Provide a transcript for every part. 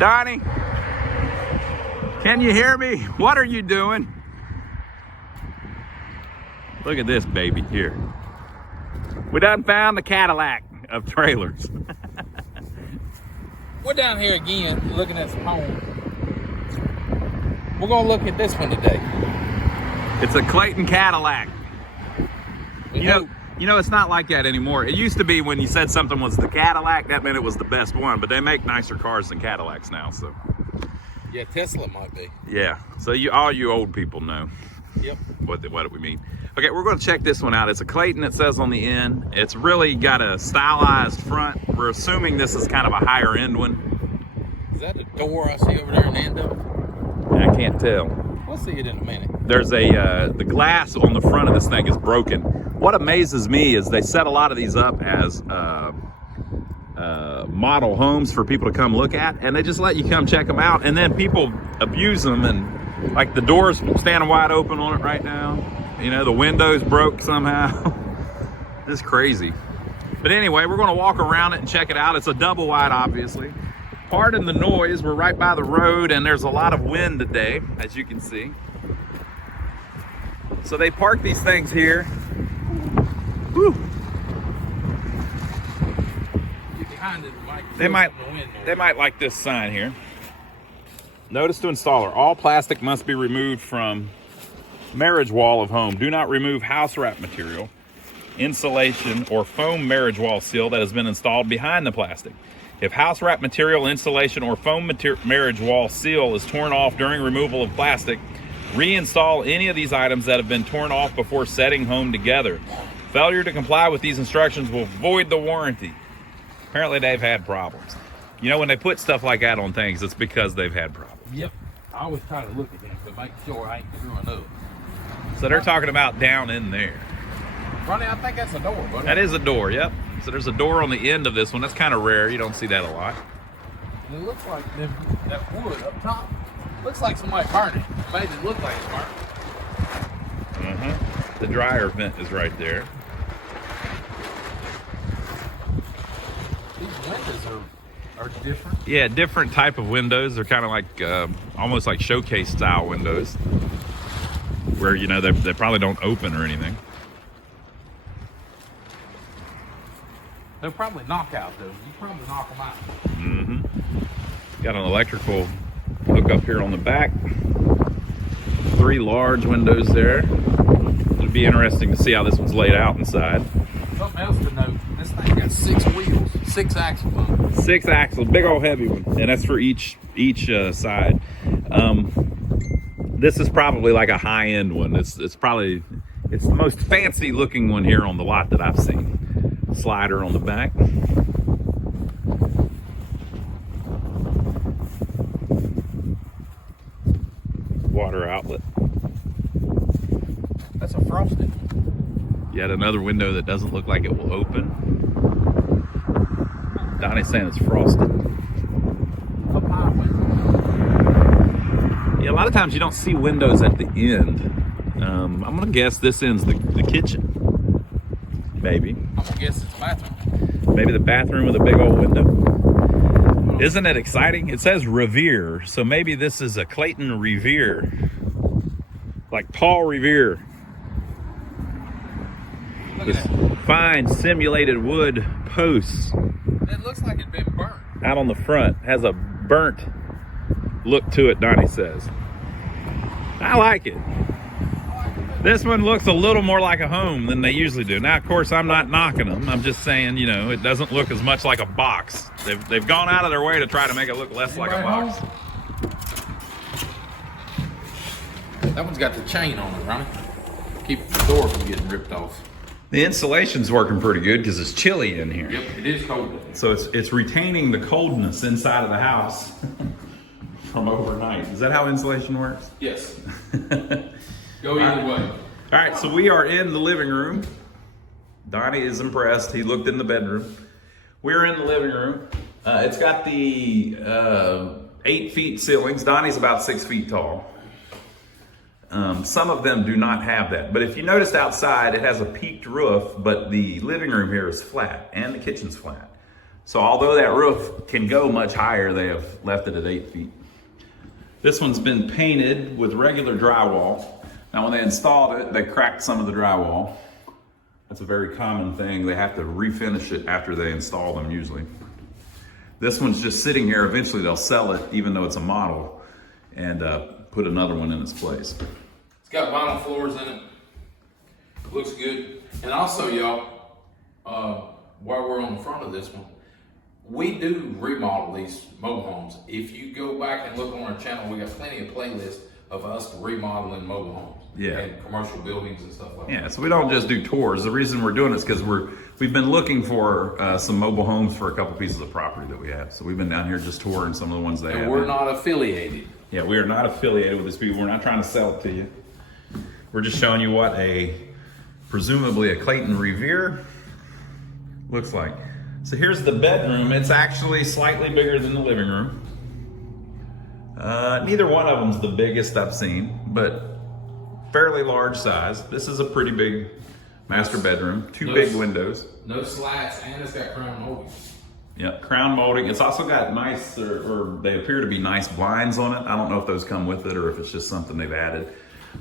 Donnie, can you hear me? What are you doing? Look at this baby here. We done found the Cadillac of trailers. We're down here again looking at some homes. We're gonna look at this one today. It's a Clayton Cadillac. You know, it's not like that anymore. It used to be when you said something was the Cadillac, that meant it was the best one, but they make nicer cars than Cadillacs now, so. Yeah, Tesla might be. Yeah, so all you old people know. Yep. What do we mean? Okay, we're gonna check this one out. It's a Clayton, it says on the end. It's really got a stylized front. We're assuming this is kind of a higher end one. Is that a door I see over there in the end of it? I can't tell. We'll see it in a minute. There's the glass on the front of this thing is broken. What amazes me is they set a lot of these up as model homes for people to come look at, and they just let you come check them out, and then people abuse them, and like the door's standing wide open on it right now. You know, the window's broke somehow. Just crazy. But anyway, we're gonna walk around it and check it out. It's a double wide, obviously. Pardon the noise, we're right by the road and there's a lot of wind today, as you can see. So they park these things here. Whew. Get behind it, They might like this sign here. Notice to installer, all plastic must be removed from marriage wall of home. Do not remove house wrap material, insulation, or foam marriage wall seal that has been installed behind the plastic. If house wrap material, insulation, or foam marriage wall seal is torn off during removal of plastic, reinstall any of these items that have been torn off before setting home together. Failure to comply with these instructions will void the warranty. Apparently they've had problems. You know, when they put stuff like that on things, it's because they've had problems. Yep. I always try to look at them to make sure I ain't screwing up. So they're talking about down in there. Ronnie, I think that's a door, buddy. That is a door, yep. So there's a door on the end of this one. That's kind of rare. You don't see that a lot. And it looks like that wood up top looks like somebody burned it. Made it look like it's burnt. The dryer vent is right there. These windows are different. Yeah, different type of windows. They're kind of like almost like showcase style windows, where you know they probably don't open or anything. They'll probably knock out though. You probably knock them out. Got an electrical hook up here on the back. 3 large windows there. It'll be interesting to see how this one's laid out inside. Something else to note, this thing got 6 wheels, 6 axles on it. 6 axles, big old heavy one, and that's for each side. This is probably like a high-end one. It's the most fancy looking one here on the lot that I've seen. Slider on the back. Water outlet. That's a frosted. Yet another window that doesn't look like it will open. Donnie's saying it's frosted. Up high window. Yeah, a lot of times you don't see windows at the end. I'm gonna guess this end's the kitchen. Maybe. I'm gonna guess it's a bathroom. Maybe the bathroom with a big old window. Isn't it exciting? It says Revere, so maybe this is a Clayton Revere. Like Paul Revere. Look This at that. fine simulated wood posts It looks like it's been burnt. out on the front. Has a burnt look to it, Donnie says. I like it. This one looks a little more like a home than they usually do. Now, of course, I'm not knocking them. I'm just saying, you know, it doesn't look as much like a box. They've gone out of their way to try to make it look less like a box. That one's got the chain on it, Ronnie. Keep the door from getting ripped off. The insulation's working pretty good because it's chilly in here. Yep, it is cold. So it's retaining the coldness inside of the house from overnight. Is that how insulation works? Yes. Go either way. All right, so we are in the living room. Donnie is impressed. He looked in the bedroom. We're in the living room. It's got the 8 feet ceilings. Donnie's about 6 feet tall. Some of them do not have that. But if you noticed outside, it has a peaked roof, but the living room here is flat and the kitchen's flat. So although that roof can go much higher, they have left it at 8 feet. This one's been painted with regular drywall. Now when they installed it, they cracked some of the drywall. That's a very common thing. They have to refinish it after they install them usually. This one's just sitting here. Eventually they'll sell it, even though it's a model, and put another one in its place. It's got vinyl floors in it. Looks good. And also, y'all, while we're on the front of this one, we do remodel these mobile homes. If you go back and look on our channel, we got plenty of playlists of us remodeling mobile homes. Yeah. And commercial buildings and stuff like that. Yeah, so we don't just do tours. The reason we're doing it is because we've been looking for some mobile homes for a couple pieces of property that we have. So we've been down here just touring some of the ones they have. And we're not affiliated. Yeah, we are not affiliated with these people. We're not trying to sell it to you. We're just showing you what presumably a Clayton Revere looks like. So here's the bedroom. It's actually slightly bigger than the living room. Neither one of them's the biggest I've seen, but fairly large size. This is a pretty big master bedroom. Two big windows. No slats, and it's got crown molding. Yep, crown molding. It's also got nice, or they appear to be nice blinds on it. I don't know if those come with it or if it's just something they've added.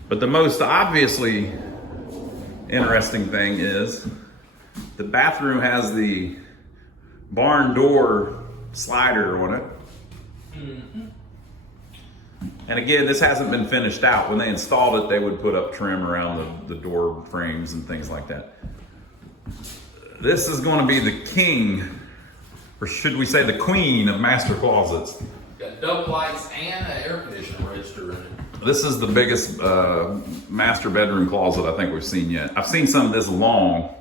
But the most obviously interesting thing is the bathroom has the barn door slider on it. Mm-hmm. And again, this hasn't been finished out. When they installed it, they would put up trim around the door frames and things like that. This is going to be the king, or should we say the queen of master closets. Got double lights and an air conditioner register in it. This is the biggest master bedroom closet I think we've seen yet. I've seen some this long,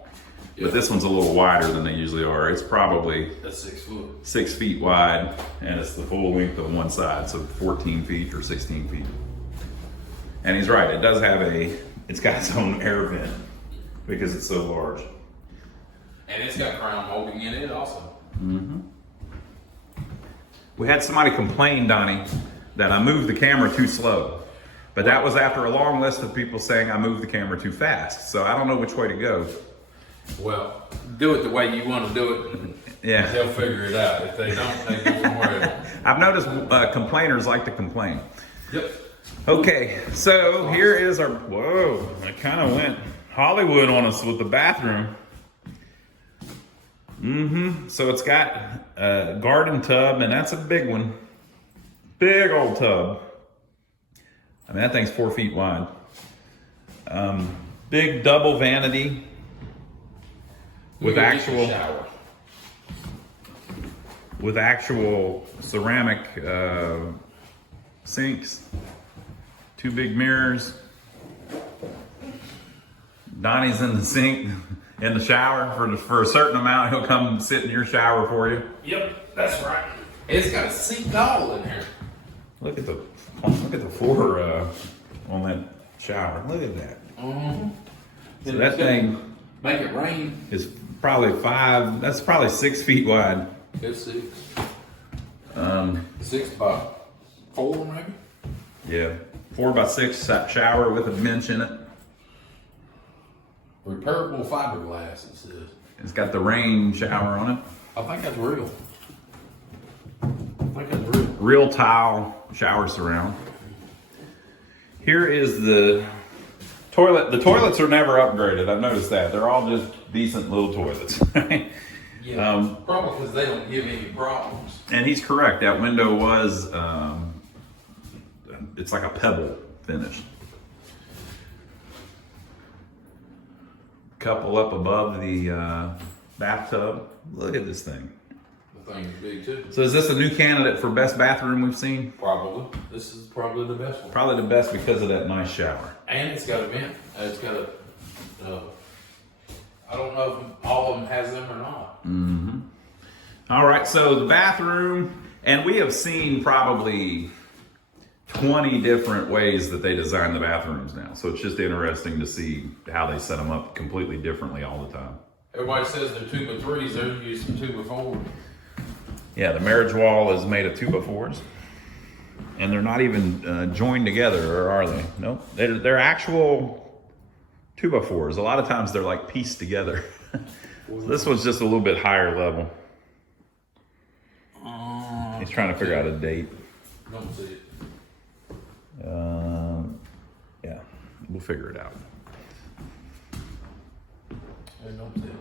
but this one's a little wider than they usually are. It's probably that's 6 foot. 6 feet wide, and it's the full length of one side, so 14 feet or 16 feet. And he's right, it does have it's got its own air vent because it's so large. And it's got crown molding in it also. Mm-hmm. We had somebody complain, Donnie, that I moved the camera too slow. But that was after a long list of people saying I moved the camera too fast. So I don't know which way to go. Well, do it the way you want to do it, and yeah, they'll figure it out. If they don't, they go somewhere else. I've noticed complainers like to complain. Yep. Okay, so here is our, whoa, I kind of went Hollywood on us with the bathroom. Mm-hmm, so it's got a garden tub, and that's a big one. Big old tub. I mean, that thing's 4 feet wide. Big double vanity. With actual ceramic sinks, 2 big mirrors. Donnie's in the sink, in the shower for a certain amount. He'll come sit in your shower for you. Yep, that's right. It's got a seat towel in there. Look at the floor on that shower. Look at that. Mm-hmm. So that thing make it rain. Is probably 6 feet wide. It's 6. 6 by 4 maybe? Yeah, 4 by 6 shower with a bench in it. Repairable fiberglass, it says. It's got the rain shower on it. I think that's real. I think that's real. Real tile shower surround. Here is the toilet. The toilets are never upgraded. I've noticed that. They're all just decent little toilets. Yeah, probably because they don't give any problems. And he's correct. That window was, it's like a pebble finish. Couple up above the bathtub. Look at this thing. The thing's big too. So is this a new candidate for best bathroom we've seen? Probably. This is probably the best one. Probably the best because of that nice shower. And it's got a vent. It's got a, I don't know if all of them has them or not. Mm-hmm. All right, so the bathroom, and we have seen probably 20 different ways that they design the bathrooms now. So it's just interesting to see how they set them up completely differently all the time. Everybody says they're 2x3s, they're using 2x4. Yeah, the marriage wall is made of 2x4s. And they're not even joined together, or are they? Nope, they're actual 2x4s. A lot of times they're like pieced together. So this one's just a little bit higher level. He's trying to figure out a date. Don't see it. Yeah, we'll figure it out. I don't see it.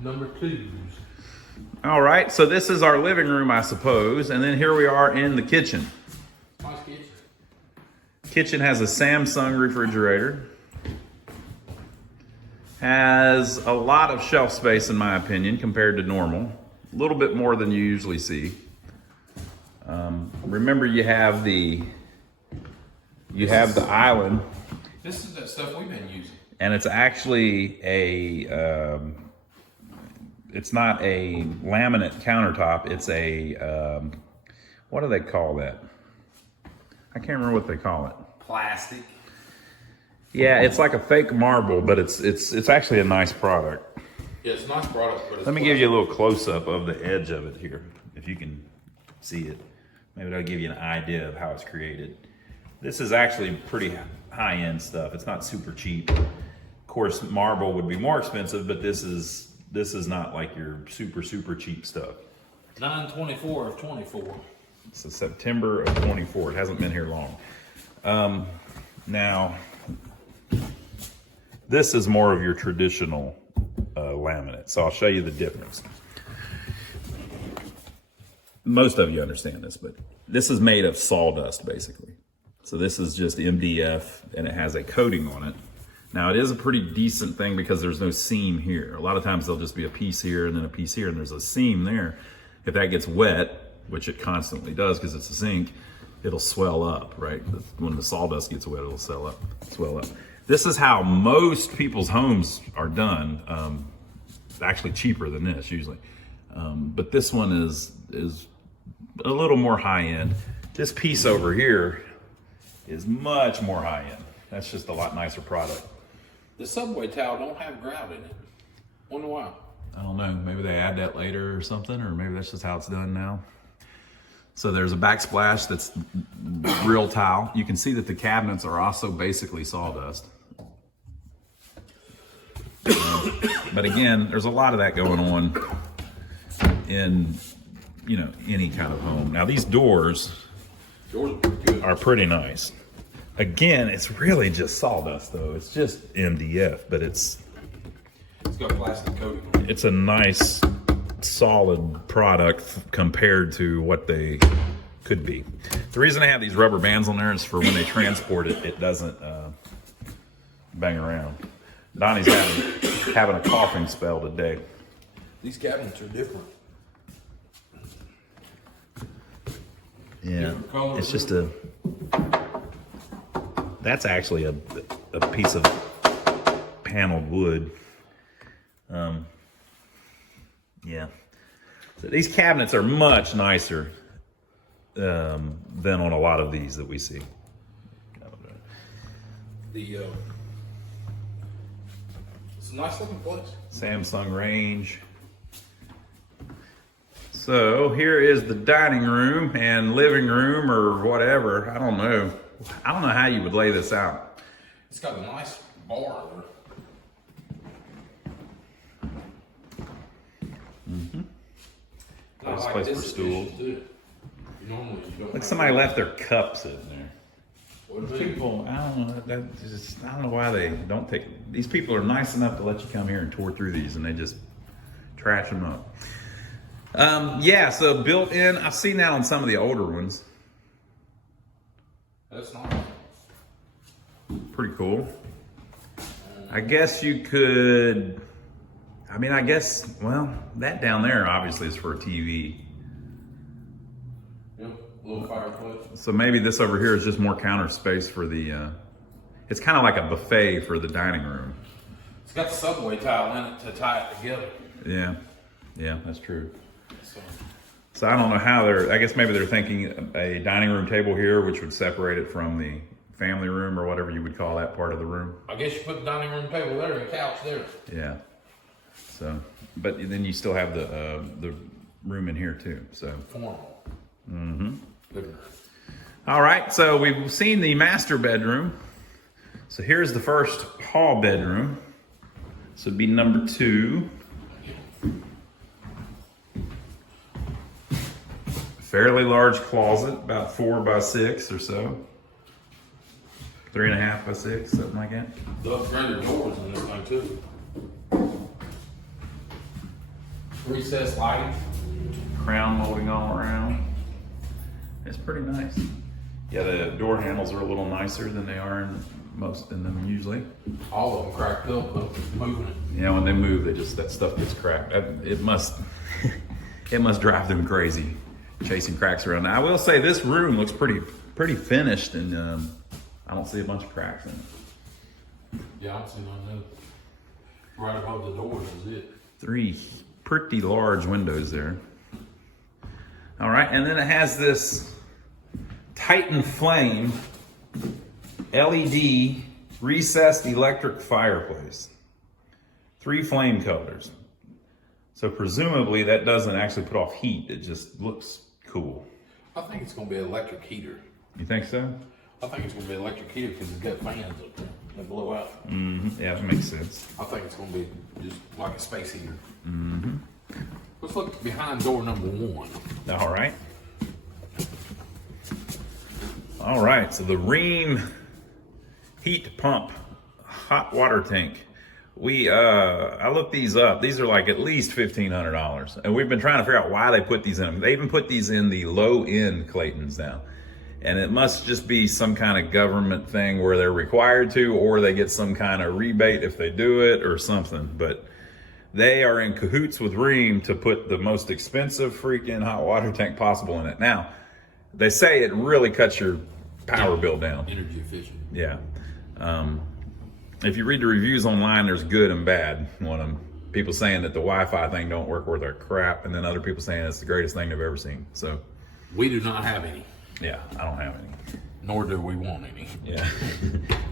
Number 2s. All right, so this is our living room, I suppose, and then here we are in the kitchen. Nice kitchen. Kitchen has a Samsung refrigerator. Has a lot of shelf space, in my opinion, compared to normal. A little bit more than you usually see. Remember, you have the island, This is that stuff we've been using. and it's actually a. It's not a laminate countertop. It's a what do they call that? I can't remember what they call it. Plastic. Yeah, it's like a fake marble, but it's actually a nice product. Yeah, it's a nice product, but it's Let me give you a little close up of the edge of it here, if you can see it. Maybe that'll give you an idea of how it's created. This is actually pretty high end stuff. It's not super cheap. Of course, marble would be more expensive, but this is not like your super cheap stuff. 9/24 of 24. So September of 24. It hasn't been here long. Now, this is more of your traditional laminate. So I'll show you the difference. Most of you understand this, but this is made of sawdust, basically. So this is just MDF, and it has a coating on it. Now, it is a pretty decent thing because there's no seam here. A lot of times there'll just be a piece here and then a piece here, and there's a seam there. If that gets wet, which it constantly does because it's a sink, it'll swell up, right? When the sawdust gets wet, it'll swell up. This is how most people's homes are done. Actually cheaper than this usually. But this one is a little more high end. This piece over here is much more high end. That's just a lot nicer product. The subway towel don't have grout in it. Wonder why. I don't know, maybe they add that later or something, or maybe that's just how it's done now. So there's a backsplash that's real tile. You can see that the cabinets are also basically sawdust. But again, there's a lot of that going on in, any kind of home. Now these doors are pretty nice. Again, it's really just sawdust though. It's just MDF, but it's got plastic coating. It's a nice, solid product compared to what they could be. The reason I have these rubber bands on there is for when they transport it, it doesn't bang around. Donnie's having a coughing spell today. These cabinets are different. Yeah, it's just that's actually a piece of paneled wood. Yeah. So these cabinets are much nicer than on a lot of these that we see. It's a nice looking place. Samsung range. So here is the dining room and living room or whatever. I don't know how you would lay this out. It's got a nice bar there. Nice place for stools. Normally you don't. Like somebody left their cups in there. What do you mean? People, I don't know. I don't know why they don't take. These people are nice enough to let you come here and tour through these, and they just trash them up. Yeah. So built in. I've seen that on some of the older ones. That's nice. Pretty cool. I guess you could. Well, that down there obviously is for a TV. Yep, little fireplace. So maybe this over here is just more counter space for the. It's kind of like a buffet for the dining room. It's got the subway tile in it to tie it together. Yeah, that's true. So I don't know how I guess maybe they're thinking a dining room table here, which would separate it from the family room or whatever you would call that part of the room. I guess you put the dining room table there and a couch there. Yeah. So, but then you still have the room in here too. So. Formal. Mm-hmm. All right. So we've seen the master bedroom. So here's the first hall bedroom. So it'd be number 2. Fairly large closet, about 4 by 6 or so. 3.5 by 6, something like that. The upgraded doors in this thing too. Recessed lighting. Crown molding all around. It's pretty nice. Yeah, the door handles are a little nicer than they are in most in them usually. All of them cracked up, but moving it. Yeah, when they move, that stuff gets cracked. It must it must drive them crazy, chasing cracks around. Now, I will say this room looks pretty finished, and I don't see a bunch of cracks in it. Yeah, I don't see none of it. Right above the doors is it. 3 pretty large windows there. All right, and then it has this Titan Flame LED recessed electric fireplace. 3 flame colors. So presumably that doesn't actually put off heat. It just looks cool. I think it's going to be an electric heater. You think so? I think it's going to be an electric heater because it's got fans up there that blow out. Yeah, that makes sense. I think it's going to be just like a space heater. Let's look behind door number 1. All right. All right, so the Rheem heat pump hot water tank. I looked these up. These are like at least $1,500. And we've been trying to figure out why they put these in them. They even put these in the low end Claytons now. And it must just be some kind of government thing where they're required to, or they get some kind of rebate if they do it or something. But they are in cahoots with Rheem to put the most expensive freaking hot water tank possible in it. Now, they say it really cuts your power bill down. Energy efficient. Yeah. If you read the reviews online, there's good and bad. One of them, people saying that the Wi-Fi thing don't work worth their crap, and then other people saying it's the greatest thing they've ever seen. So, we do not have any. Yeah, I don't have any. Nor do we want any. Yeah.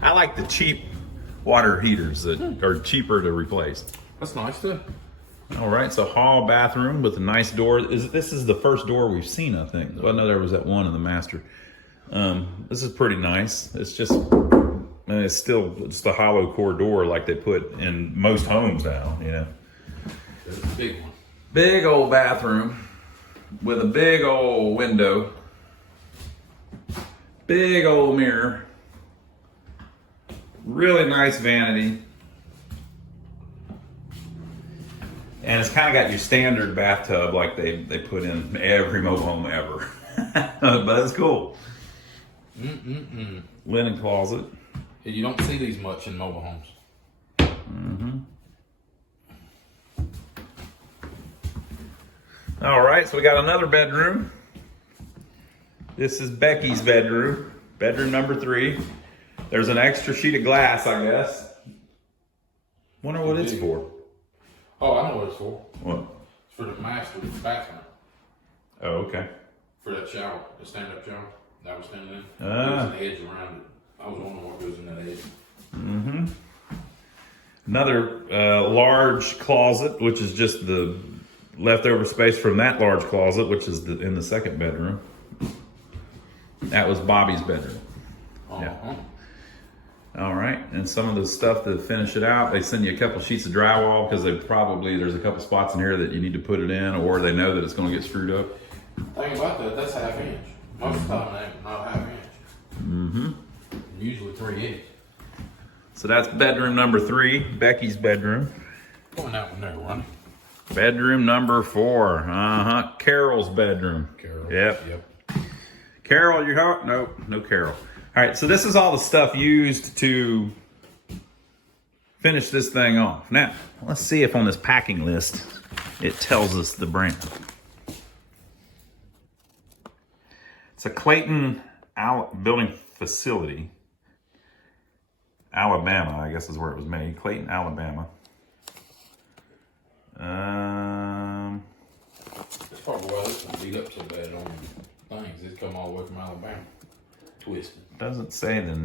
I like the cheap water heaters that are cheaper to replace. That's nice too. All right, so hall bathroom with a nice door. This is the first door we've seen, I think. Well, I know there was that one in the master. This is pretty nice. It's just, and it's the hollow core door like they put in most homes now, you know. It's a big one. Big old bathroom with a big old window. Big old mirror. Really nice vanity. And it's kind of got your standard bathtub like they put in every mobile home ever. But it's cool. Linen closet. You don't see these much in mobile homes. All right, so we got another bedroom. This is Becky's bedroom. Bedroom number 3. There's an extra sheet of glass, I guess. Wonder what it's for. Oh, I know what it's for. What? It's for the master bathroom. Oh, okay. For that shower, the stand-up shower that was standing in. Ah. There's an edge around it. I was wondering what goes in that edge. Another large closet, which is just the leftover space from that large closet, which is in the second bedroom. That was Bobby's bedroom. Yeah. All right, and some of the stuff to finish it out, they send you a couple sheets of drywall because there's a couple spots in here that you need to put it in, or they know that it's going to get screwed up. Think about that. That's 1/2 inch. Most of the time, that's not 1/2 inch. Usually 3/8. So that's bedroom number 3, Becky's bedroom. Going out one there, Ronnie. Bedroom number 4, Carol's bedroom. Carol. Yep. Carol, you home? No Carol. All right, so this is all the stuff used to finish this thing off. Now, let's see if on this packing list it tells us the brand. It's a Clayton building facility. Alabama, I guess is where it was made. Clayton, Alabama. That's probably why this one beat up so bad on things. It's come all the way from Alabama. Twisted. Doesn't say the...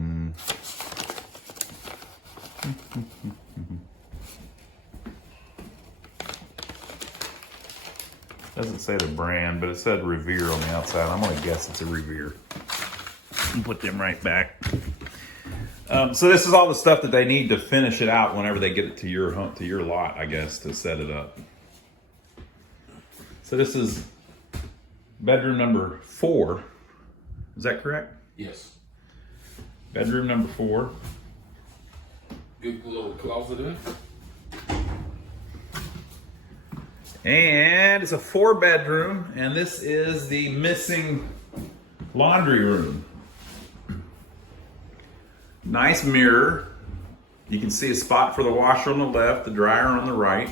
Doesn't say the brand, but it said Revere on the outside. I'm gonna guess it's a Revere. And put them right back. So this is all the stuff that they need to finish it out whenever they get it to your home, to your lot, I guess, to set it up. So this is bedroom number 4. Is that correct? Yes. Bedroom number 4. Good little closet in. And it's a 4-bedroom, and this is the missing laundry room. Nice mirror. You can see a spot for the washer on the left, the dryer on the right.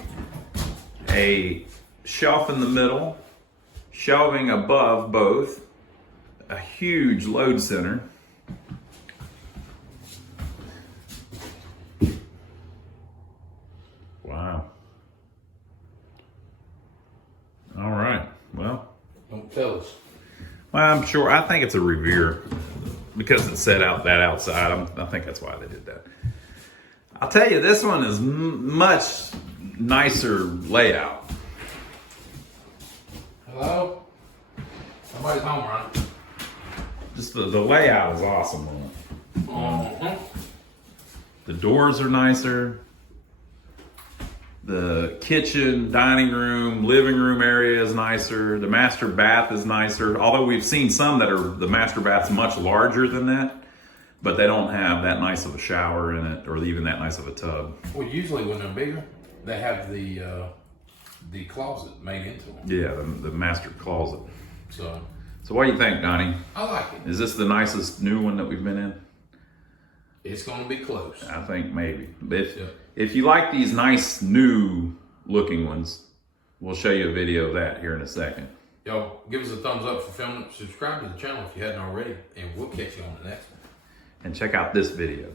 A shelf in the middle, shelving above both. A huge load center. Wow. All right. Well, Don't tell us. I'm sure. I think it's a Revere because it's set out that outside. I think that's why they did that. I'll tell you, this one is much nicer layout. Hello? Somebody's home, right? Just the layout is awesome on it. Uh-huh. The doors are nicer. The kitchen, dining room, living room area is nicer. The master bath is nicer. Although we've seen some that are the master bath's much larger than that, but they don't have that nice of a shower in it, or even that nice of a tub. Well, usually when they're bigger, they have the closet made into them. Yeah, the master closet. So what do you think, Donnie? I like it. Is this the nicest new one that we've been in? It's gonna be close. I think maybe. If Yeah. if you like these nice new looking ones, we'll show you a video of that here in a second. Y'all give us a thumbs up for filming. Subscribe to the channel if you hadn't already, and we'll catch you on the next one. And check out this video.